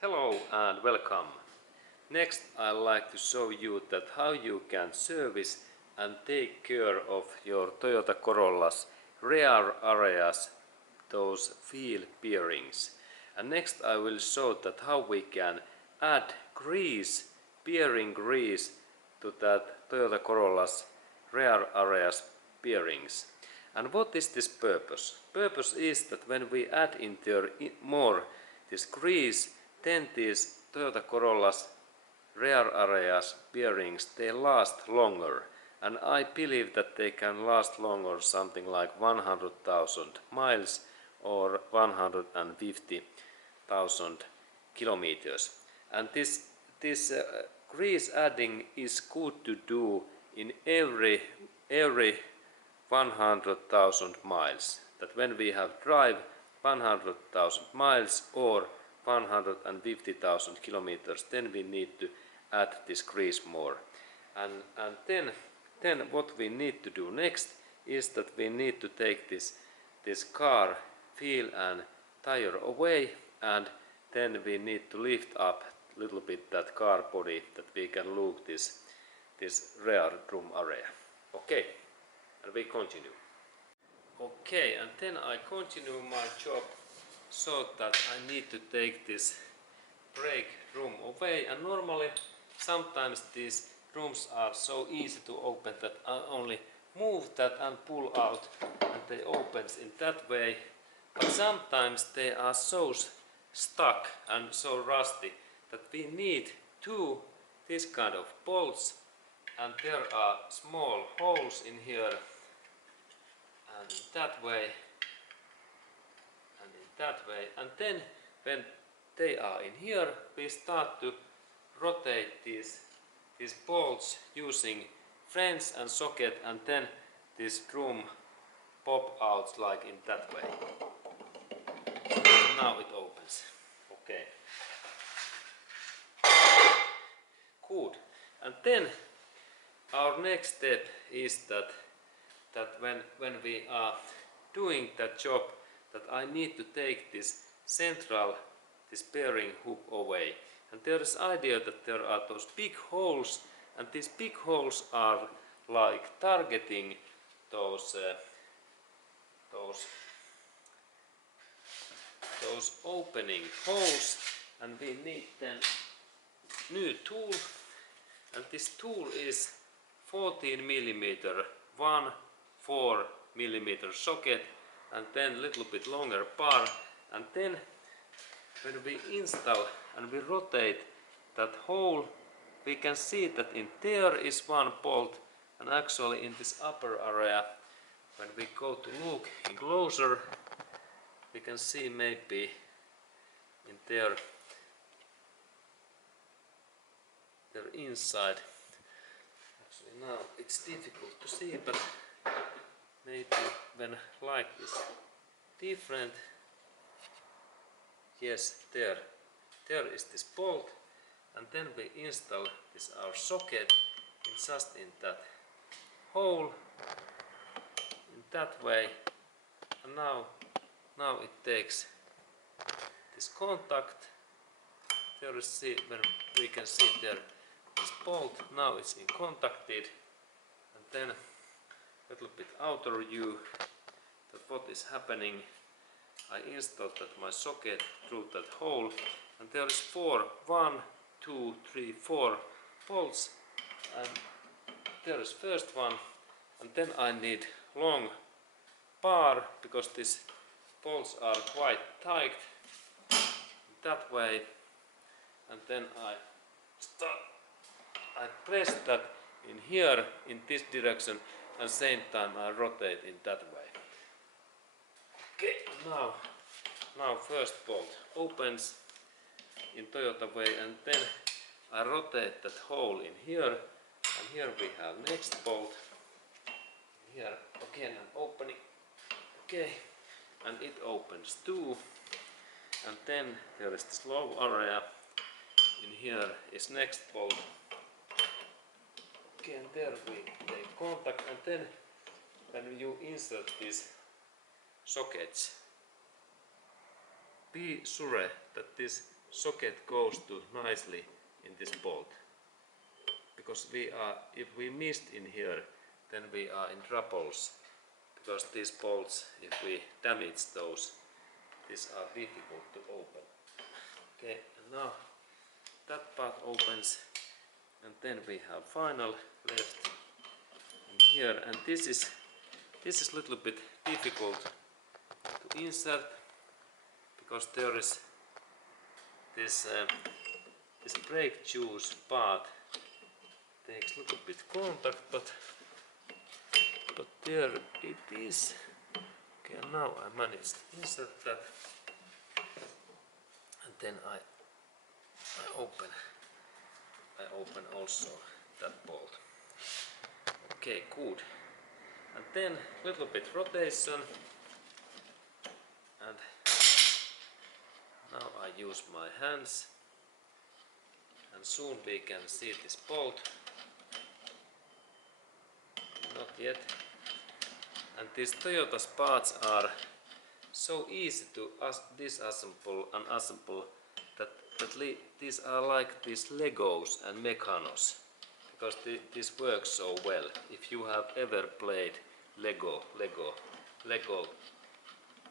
Hello and welcome. Next I'd like to show you that how you can service and take care of your Toyota Corolla's rear areas, those wheel bearings. And next I will show that how we can add grease, bearing grease to that Toyota Corolla's rear areas bearings. And what is this purpose? Purpose is that when we add in there more this grease, then these Toyota Corolla's rear areas bearings, they last longer. And I believe that they can last longer, something like 100,000 miles or 150,000 kilometers. And this grease adding is good to do in every 100,000 miles. That when we have drive 100,000 miles or 150,000 kilometers, then we need to add this grease more. And then what we need to do next is that we need to take this car wheel and tire away, and then we need to lift up a little bit that car body that we can look this rear drum area. Okay, and we continue. Okay, and then I continue my job so that I need to take this brake drum away, and normally sometimes these drums are so easy to open that I only move that and pull out and they opens in that way, but sometimes they are so stuck and so rusty that we need two this kind of bolts, and there are small holes in here, and in that way and in that way, and then when they are in here we start to rotate these bolts using wrench and socket, and then this drum pop out like in that way. Now it opens. Okay. Good. And then our next step is that when we are doing that job, that I need to take this bearing hook away. And there is idea that there are those big holes, and these big holes are like targeting those opening holes, and we need then new tool, and this tool is 14 millimeter 1/4 millimeter socket, and then little bit longer bar, and then when we install and we rotate that hole, we can see that in there is one bolt, and actually in this upper area, when we go to look in closer, we can see maybe in there inside. Actually now it's difficult to see, but maybe when light is different. Yes, there is this bolt, and then we install this our socket just in that hole in that way, and now it takes this contact. There is when we can see there this bolt, now it's in contacted, and then a little bit outer view that what is happening. I installed that my socket through that hole, and there is 4 1 2 3 4 bolts, and there is first one, and then I need long bar because these bolts are quite tight that way, and then I press that in here in this direction, and same time I rotate in that way. Okay, now first bolt opens in Toyota way, and then I rotate that hole in here, and here we have next bolt. Here again I'm opening. Okay, and it opens too, and then there is this low area. In here is next bolt. Okay, and there we take contact, and then when you insert these sockets, be sure that this socket goes to nicely in this bolt. Because if we missed in here, then we are in troubles. Because these bolts, if we damage those, these are difficult to open. Okay, and now that part opens, and then we have final left in here, and this is a little bit difficult to insert because there is this brake juice part takes a little bit contact, but there it is. Okay, now I managed to insert that, and then I open also that bolt. Okay, good. And then little bit rotation, and now I use my hands, and soon we can see this bolt. Not yet. And these Toyota's parts are so easy to disassemble and assemble that these are like these Legos and Mechanos, because this works so well. If you have ever played Lego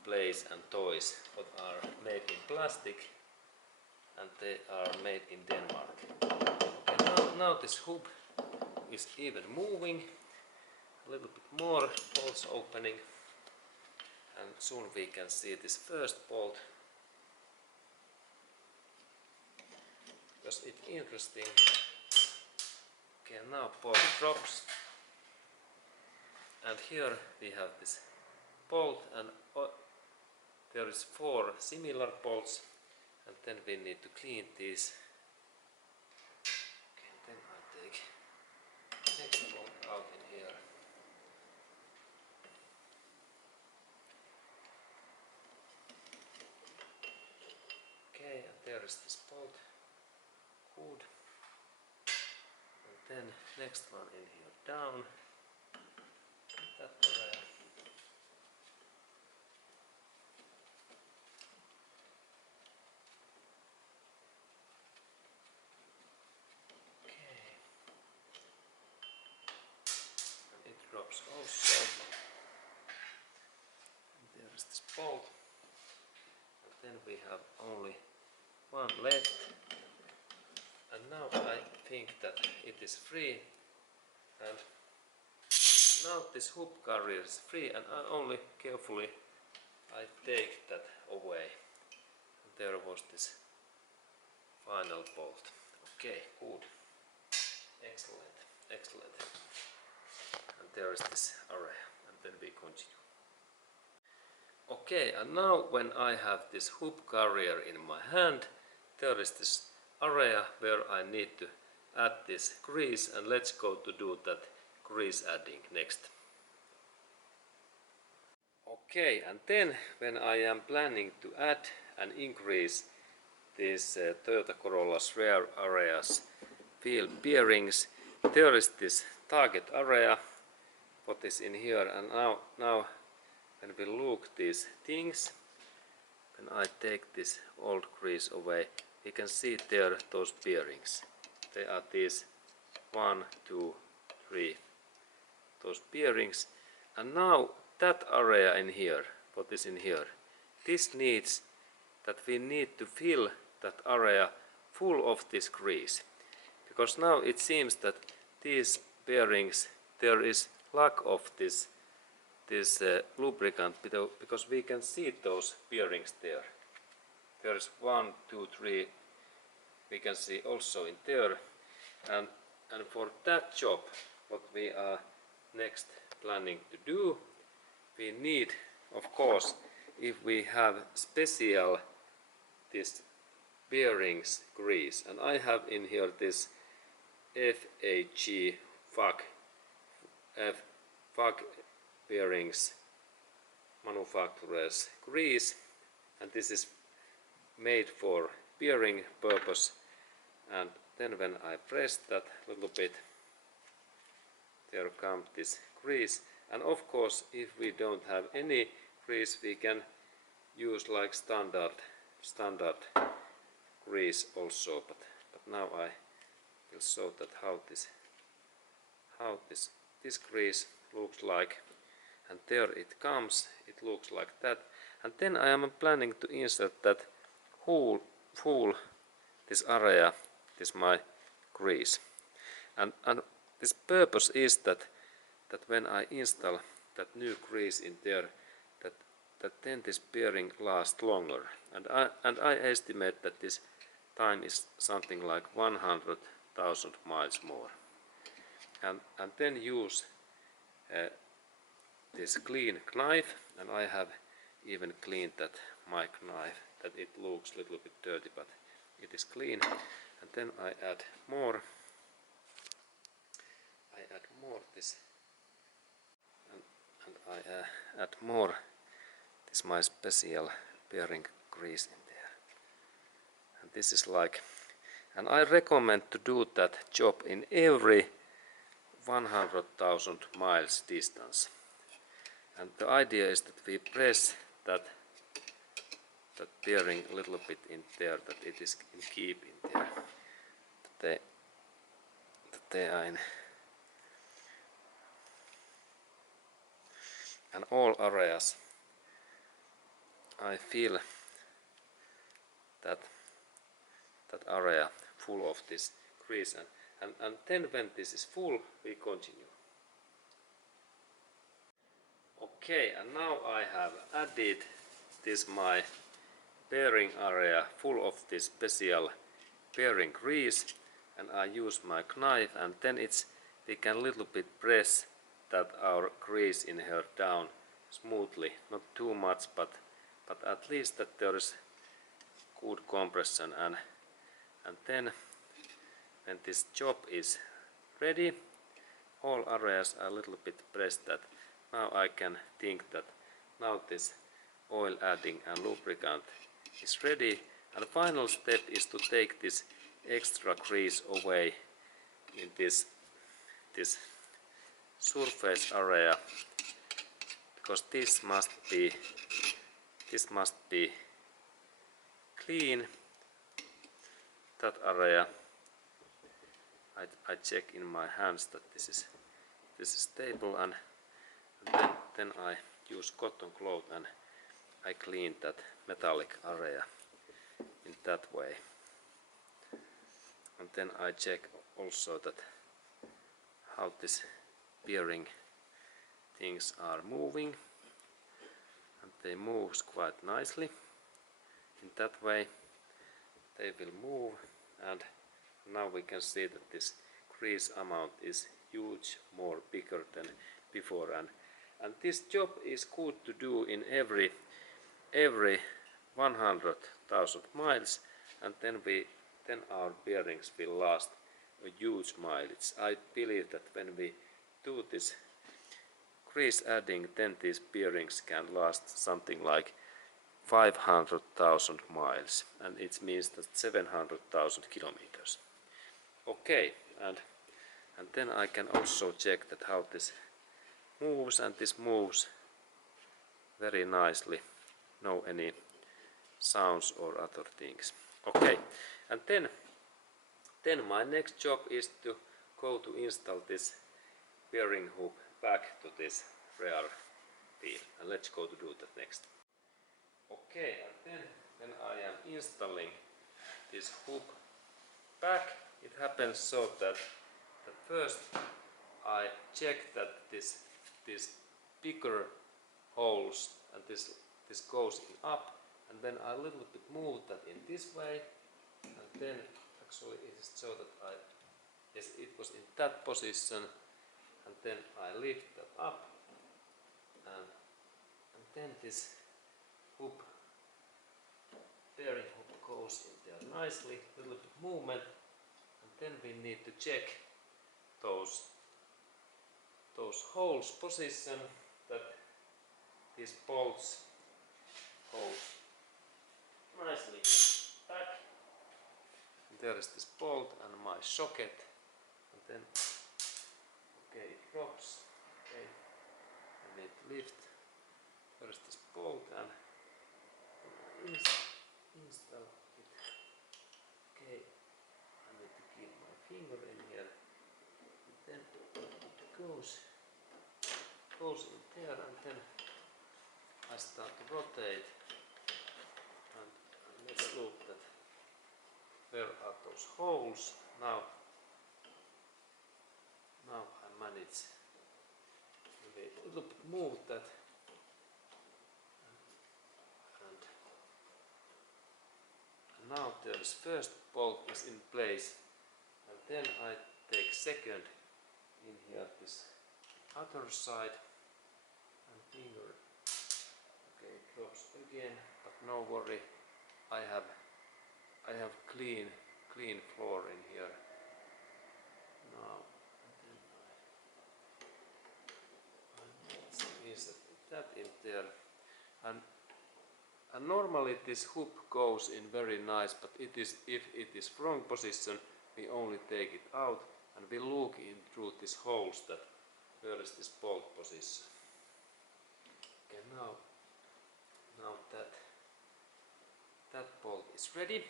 plays and toys that are made in plastic, and they are made in Denmark. Okay, now this hoop is even moving a little bit more, bolts opening, and soon we can see this first bolt, because it's interesting. Okay, now bolt drops, and here we have this bolt, and there is 4 similar bolts, and then we need to clean these. Okay, then I take next bolt out in here. Okay, and there is this bolt. Good. And then next one in here down. That area. Okay. And it drops also. And there is this bolt. And then we have only one left. And now I think that it is free, and now this hoop carrier is free, and I only carefully take that away. And there was this final bolt. Okay, good. Excellent, excellent. And there is this area, and then we continue. Okay, and now when I have this hoop carrier in my hand, there is this area where I need to add this grease, and let's go to do that grease adding next. Okay, and then when I am planning to add and increase these Toyota Corolla's rear areas wheel bearings, there is this target area what is in here, and now when we look these things, when I take this old grease away, we can see there those bearings. They are these 1, 2, 3, those bearings. And now that area in here, what is in here, this needs that we need to fill that area full of this grease. Because now it seems that these bearings, there is lack of this lubricant, because we can see those bearings there. There is 1, 2, 3, we can see also in there, and for that job what we are next planning to do, we need, of course, if we have special this bearings grease, and I have in here this FAG bearings manufacturer's grease, and this is made for bearing purpose. And then when I press that little bit, there comes this grease. And of course, if we don't have any grease, we can use like standard grease also, but now I will show that how this grease looks like. And there it comes, it looks like that. And then I am planning to insert that whole this area, this my grease. And this purpose is that when I install that new grease in there, that then this bearing lasts longer. And I estimate that this time is something like 100,000 miles more. And then use this clean knife, and I have even cleaned that my knife, that it looks a little bit dirty, but it is clean. And then I add more this, and I add more this my special bearing grease in there. And this is like, and I recommend to do that job in every 100,000 miles distance. And the idea is that we press that bearing a little bit in there, that it is in keep in there, that they are in. And all areas I feel that area full of this grease, and then when this is full, we continue. Okay, and now I have added this my bearing area full of this special bearing grease, and I use my knife, and then we can little bit press that our grease in here down smoothly, not too much, but at least that there is good compression. And then when this job is ready, all areas are a little bit pressed, that now I can think that now this oil adding and lubricant is ready. And the final step is to take this extra grease away in this surface area, because this must be clean. That area I check in my hands that this is stable, and then I use cotton cloth and I clean that metallic area in that way. And then I check also that how this bearing things are moving, and they move quite nicely. In that way they will move, and now we can see that this grease amount is huge, more bigger than before, and this job is good to do in every 100,000 miles, and then our bearings will last a huge mileage. I believe that when we do this grease adding, then these bearings can last something like 500,000 miles, and it means that 700,000 kilometers. Okay, and then I can also check that how this moves, and this moves very nicely, no any sounds or other things. Okay, and then my next job is to go to install this bearing hoop back to this rear wheel, and let's go to do that next. Okay, and then when I am installing this hoop back, it happens so that first I check that this bigger holes, and this goes in up, and then I a little bit move that in this way, and then actually it is so that yes, it was in that position, and then I lift that up, and then this hoop, bearing hoop, goes in there nicely, little bit movement, and then we need to check those holes position, that these bolts hold nicely back. And there is this bolt and my socket, and then okay, it drops. Okay, I need to lift. There is this bolt, and install it finger in here, and then it goes in there, and then I start to rotate, and let's look at where are those holes. Now I manage to a little bit move that, and now there's first bolt is in place, and then I take second in here this other side, and finger, okay, it drops again, but no worry, I have clean floor in here now, and then I insert that in there, and normally this hoop goes in very nice, but if it is wrong position, we only take it out and we look in through these holes that where is this bolt position. Okay, now that bolt is ready,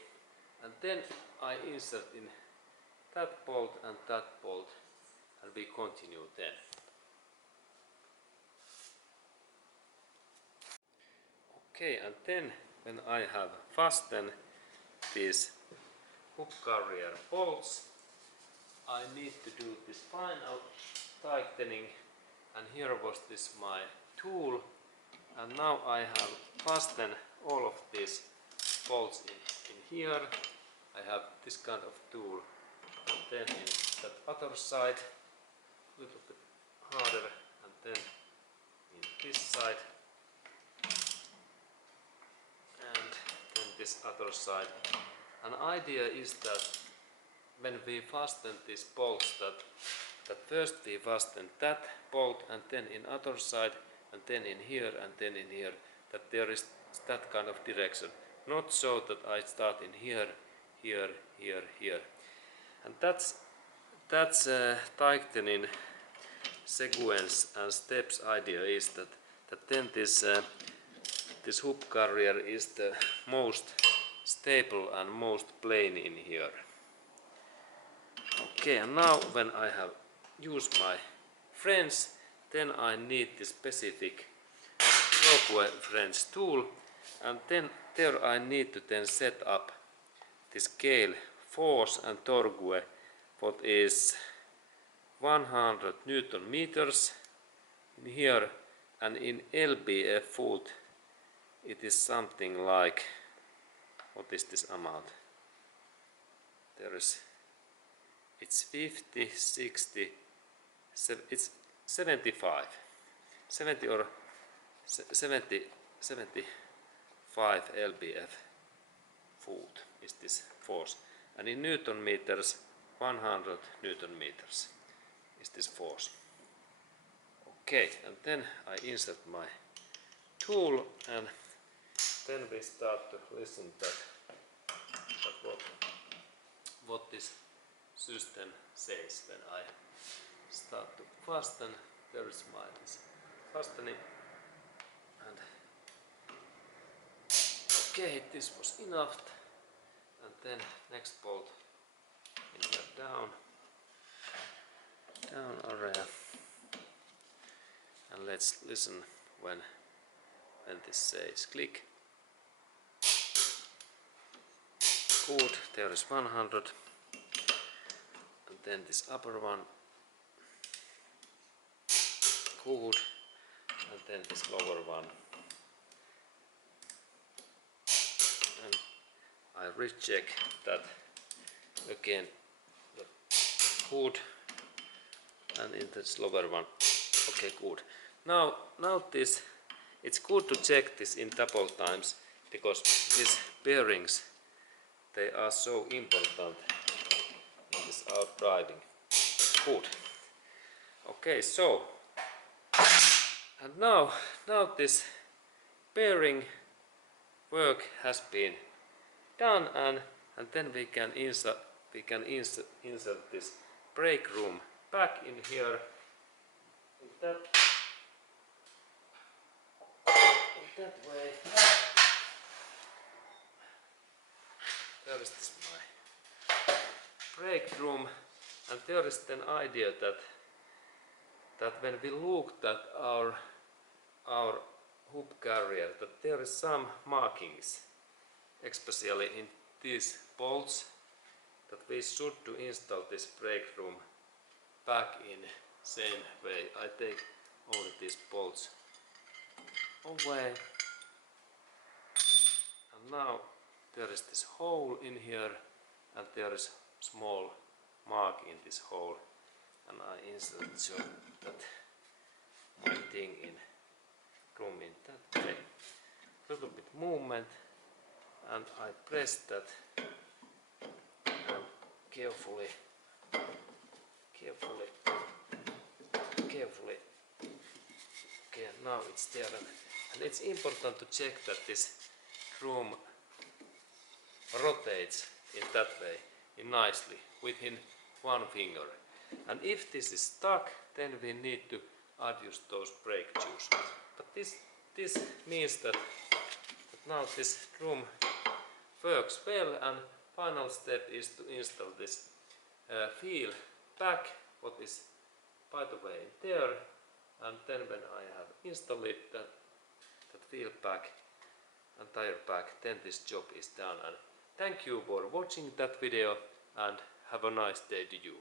and then I insert in that bolt and that bolt, and we continue then. Okay, and then when I have fastened these hook carrier bolts, I need to do this final tightening, and here was this my tool, and now I have fastened all of these bolts in here. I have this kind of tool, and then in that other side a little bit harder, and then in this side, and then this other side. An idea is that when we fasten these bolts, that first we fasten that bolt, and then in other side, and then in here, and then in here, that there is that kind of direction. Not so that I start in here, here, here, here. And that's tightening sequence and steps idea is that then this hoop carrier is the most stable and most plain in here. Okay, and now when I have used my French, then I need the specific torque French tool, and then there I need to then set up the scale force and torque, what is 100 Newton meters in here, and in lbf foot it is something like, what is this amount? There is, it's 50, 60, it's 75, 70 or 70, 75 lbf foot is this force, and in Newton meters 100 Newton meters is this force. Okay, and then I insert my tool, and then we start to listen that what this system says when I start to fasten. There is my fastening, and okay, this was enough, and then next bolt in the down area, and let's listen when this says click. Good, there is 100, and then this upper one, good, and then this lower one, and I recheck that again, good, and in this lower one, okay, good. Now this, it's good to check this in double times, because these bearings, they are so important in this out driving. Good. Okay, so, and now this bearing work has been done, and then we can insert this brake room back in here, in that way. There is this my brake room, And there is an idea that when we looked at our hub carrier, that there is some markings, especially in these bolts, that we should to install this brake room back in same way. I take only these bolts away, and now there is this hole in here, and there is small mark in this hole, and I insert so that my thing in room in that way. Little bit movement, and I press that and carefully. Okay, now it's there, and it's important to check that this room rotates in that way, nicely, within one finger. And if this is stuck, then we need to adjust those brake shoes. But this means that now this room works well, and final step is to install this wheel pack, what is by the way there, and then when I have installed it, that wheel pack and tire pack, then this job is done. And thank you for watching that video, and have a nice day to you.